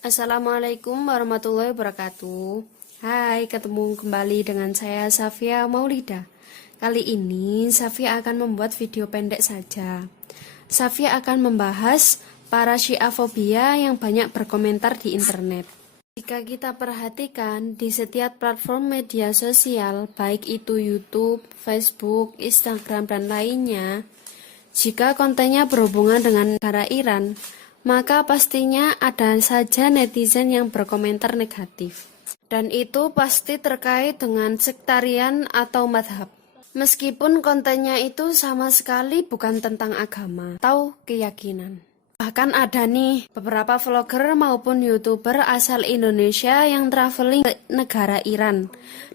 Assalamualaikum warahmatullahi wabarakatuh. Hai, ketemu kembali dengan saya Safia Maulida. Kali ini Safia akan membuat video pendek saja. Safia akan membahas para syiafobia yang banyak berkomentar di internet. Jika kita perhatikan di setiap platform media sosial, baik itu YouTube, Facebook, Instagram, dan lainnya, jika kontennya berhubungan dengan negara Iran, maka pastinya ada saja netizen yang berkomentar negatif. Dan itu pasti terkait dengan sektarian atau madhab. Meskipun kontennya itu sama sekali bukan tentang agama atau keyakinan. Bahkan ada nih beberapa vlogger maupun YouTuber asal Indonesia yang traveling ke negara Iran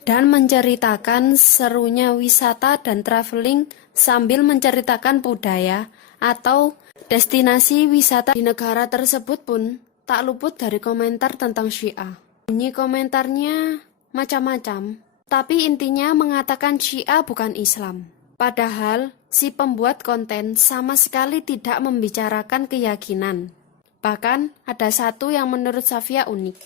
dan menceritakan serunya wisata dan traveling sambil menceritakan budaya atau destinasi wisata di negara tersebut pun tak luput dari komentar tentang Syiah. Bunyi komentarnya macam-macam, tapi intinya mengatakan Syiah bukan Islam. Padahal si pembuat konten sama sekali tidak membicarakan keyakinan. Bahkan ada satu yang menurut Safia unik,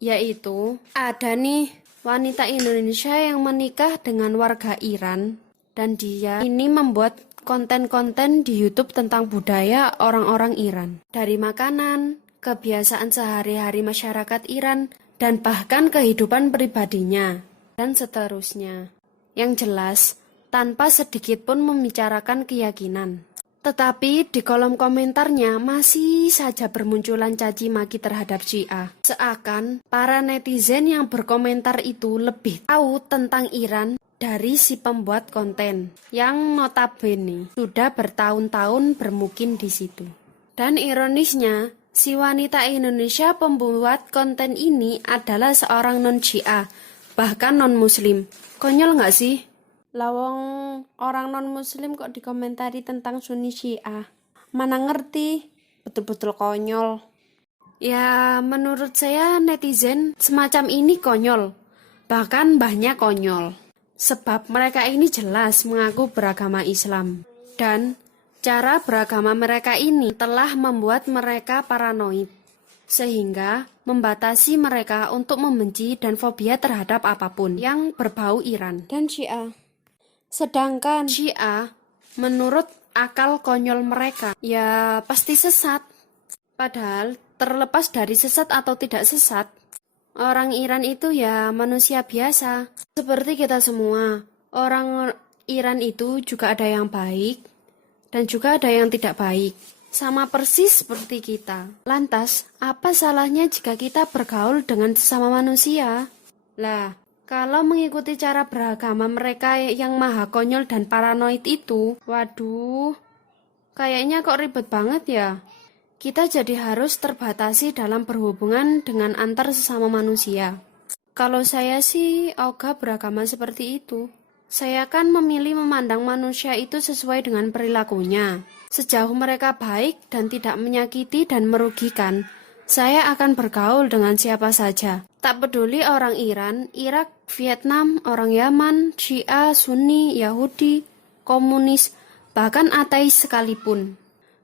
yaitu ada nih wanita Indonesia yang menikah dengan warga Iran dan dia ini membuat konten-konten di YouTube tentang budaya orang-orang Iran. Dari makanan, kebiasaan sehari-hari masyarakat Iran, dan bahkan kehidupan pribadinya, dan seterusnya. Yang jelas, tanpa sedikit pun membicarakan keyakinan. Tetapi di kolom komentarnya masih saja bermunculan caci maki terhadap Syiah. Seakan para netizen yang berkomentar itu lebih tahu tentang Iran dari si pembuat konten yang notabene sudah bertahun-tahun bermukim di situ. Dan ironisnya, si wanita Indonesia pembuat konten ini adalah seorang non-Syiah, bahkan non-Muslim. Konyol nggak sih? Lawang orang non-Muslim kok dikomentari tentang Sunni Syiah? Mana ngerti, betul-betul konyol. Ya, menurut saya netizen semacam ini konyol, bahkan banyak konyol. Sebab mereka ini jelas mengaku beragama Islam. Dan cara beragama mereka ini telah membuat mereka paranoid, sehingga membatasi mereka untuk membenci dan fobia terhadap apapun yang berbau Iran dan Syiah. Sedangkan Syiah, menurut akal konyol mereka, ya pasti sesat. Padahal terlepas dari sesat atau tidak sesat, orang Iran itu ya manusia biasa. Seperti kita semua, orang Iran itu juga ada yang baik dan juga ada yang tidak baik. Sama persis seperti kita. Lantas, apa salahnya jika kita bergaul dengan sesama manusia? Lah, kalau mengikuti cara beragama mereka yang maha konyol dan paranoid itu, waduh, kayaknya kok ribet banget ya. Kita jadi harus terbatasi dalam berhubungan dengan antar sesama manusia. Kalau saya sih ogah beragama seperti itu. Saya kan memilih memandang manusia itu sesuai dengan perilakunya. Sejauh mereka baik dan tidak menyakiti dan merugikan, saya akan bergaul dengan siapa saja. Tak peduli orang Iran, Irak, Vietnam, orang Yaman, Syiah, Sunni, Yahudi, komunis, bahkan ateis sekalipun.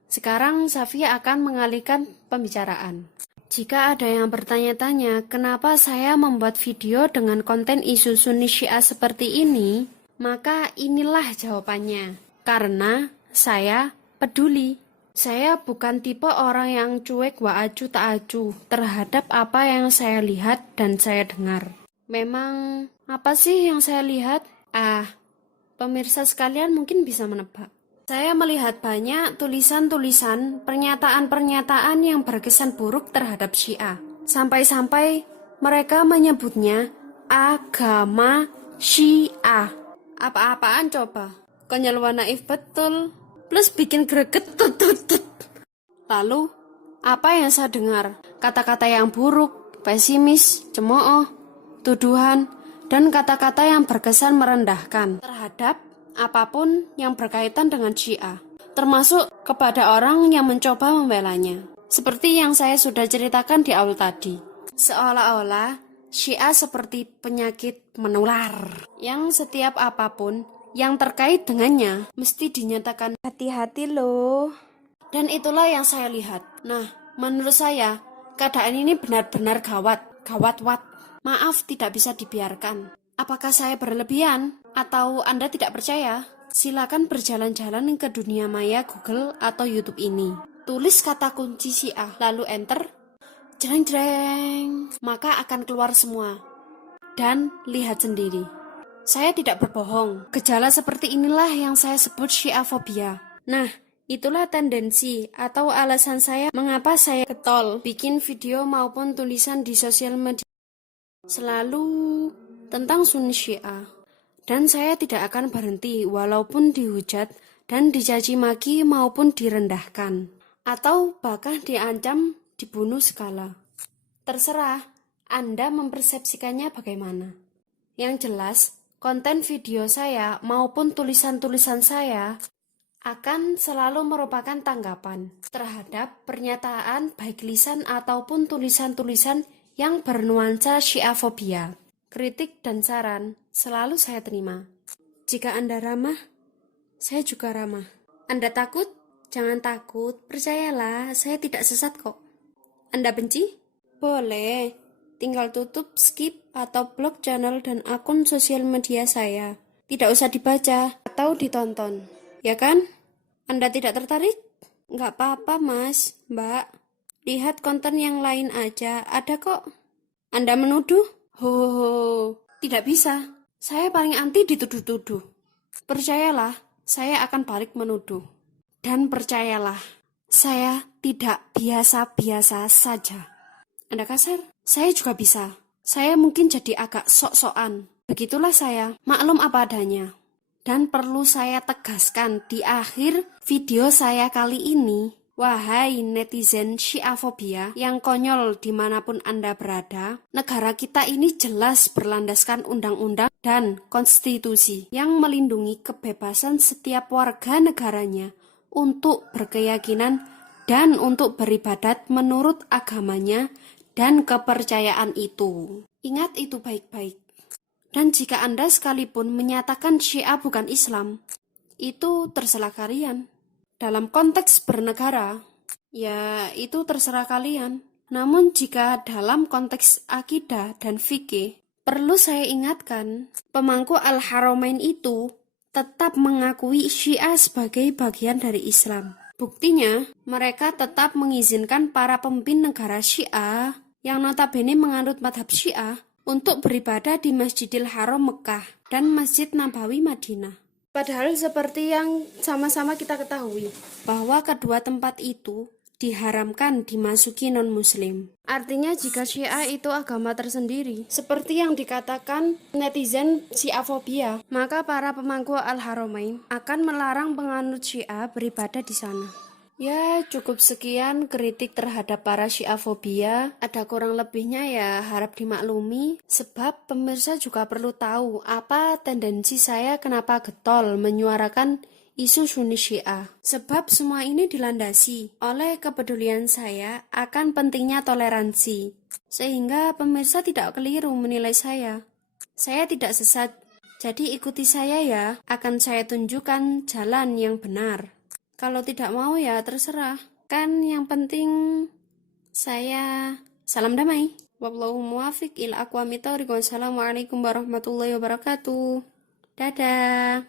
Sekarang Safia akan mengalihkan pembicaraan. Jika ada yang bertanya-tanya kenapa saya membuat video dengan konten isu Sunni Syiah seperti ini, maka inilah jawabannya. Karena saya peduli. Saya bukan tipe orang yang cuek wa acu tak acu terhadap apa yang saya lihat dan saya dengar. Memang apa sih yang saya lihat? Pemirsa sekalian mungkin bisa menebak. Saya melihat banyak tulisan-tulisan, pernyataan-pernyataan yang berkesan buruk terhadap Syiah. Sampai-sampai mereka menyebutnya agama Syiah. Apa-apaan coba? Konyol naif betul. Plus bikin greget tut. Lalu, apa yang saya dengar? Kata-kata yang buruk, pesimis, cemooh, tuduhan, dan kata-kata yang berkesan merendahkan terhadap apapun yang berkaitan dengan Syiah, termasuk kepada orang yang mencoba membelanya. Seperti yang saya sudah ceritakan di awal tadi, seolah-olah Syiah seperti penyakit menular, yang setiap apapun yang terkait dengannya mesti dinyatakan hati-hati loh. Dan itulah yang saya lihat. Nah, menurut saya, Keadaan ini benar-benar gawat wat. Maaf, tidak bisa dibiarkan. Apakah saya berlebihan? Atau Anda tidak percaya? Silakan berjalan-jalan ke dunia maya Google atau YouTube ini. Tulis kata kunci Syiah, lalu enter. Jreng-jreng. Maka akan keluar semua. Dan lihat sendiri. Saya tidak berbohong. Gejala seperti inilah yang saya sebut Syiafobia. Nah, itulah tendensi atau alasan saya mengapa saya getol bikin video maupun tulisan di sosial media selalu tentang Sunni Syiah. Dan saya tidak akan berhenti walaupun dihujat dan dicaci maki maupun direndahkan. Atau bahkan diancam dibunuh segala. Terserah Anda mempersepsikannya bagaimana. Yang jelas, konten video saya maupun tulisan-tulisan saya akan selalu merupakan tanggapan terhadap pernyataan baik lisan ataupun tulisan-tulisan yang bernuansa Syiafobia. Kritik dan saran selalu saya terima. Jika Anda ramah, saya juga ramah. Anda takut? Jangan takut, percayalah, saya tidak sesat kok. Anda benci? Boleh, tinggal tutup, skip, atau blok channel dan akun sosial media saya. Tidak usah dibaca atau ditonton, ya kan? Anda tidak tertarik? Nggak apa-apa mas, mbak. Lihat konten yang lain aja, ada kok. Anda menuduh? Ho, tidak bisa. Saya paling anti dituduh-tuduh. Percayalah, saya akan balik menuduh. Dan percayalah, saya tidak biasa-biasa saja. Anda kasar? Saya juga bisa. Saya mungkin jadi agak sok-sokan. Begitulah saya, maklum apa adanya. Dan perlu saya tegaskan di akhir video saya kali ini, wahai netizen Syiafobia yang konyol dimanapun Anda berada, negara kita ini jelas berlandaskan undang-undang dan konstitusi yang melindungi kebebasan setiap warga negaranya untuk berkeyakinan dan untuk beribadat menurut agamanya dan kepercayaan itu. Ingat itu baik-baik. Dan jika Anda sekalipun menyatakan Syiah bukan Islam, itu terserah kalian. Dalam konteks bernegara, ya itu terserah kalian. Namun jika dalam konteks akidah dan fikih, perlu saya ingatkan, pemangku Al-Haramain itu tetap mengakui Syiah sebagai bagian dari Islam. Buktinya, mereka tetap mengizinkan para pemimpin negara Syiah yang notabene menganut madhab Syiah untuk beribadah di Masjidil Haram Mekah dan Masjid Nabawi Madinah. Padahal seperti yang sama-sama kita ketahui, bahwa kedua tempat itu diharamkan dimasuki non-muslim. Artinya jika Syiah itu agama tersendiri, seperti yang dikatakan netizen Syiafobia, maka para pemangku Al-Haramain akan melarang penganut Syiah beribadah di sana. Ya, cukup sekian kritik terhadap para Syiafobia. Ada kurang lebihnya ya harap dimaklumi. Sebab pemirsa juga perlu tahu apa tendensi saya kenapa getol menyuarakan isu Sunni Syiah. Sebab semua ini dilandasi oleh kepedulian saya akan pentingnya toleransi. Sehingga pemirsa tidak keliru menilai saya. Saya tidak sesat. Jadi ikuti saya ya, akan saya tunjukkan jalan yang benar. Kalau tidak mau ya terserah. Kan yang penting saya salam damai. Wallahu muwafiq ila aqwamit thoriq. Wassalamualaikum warahmatullahi wabarakatuh. Dadah.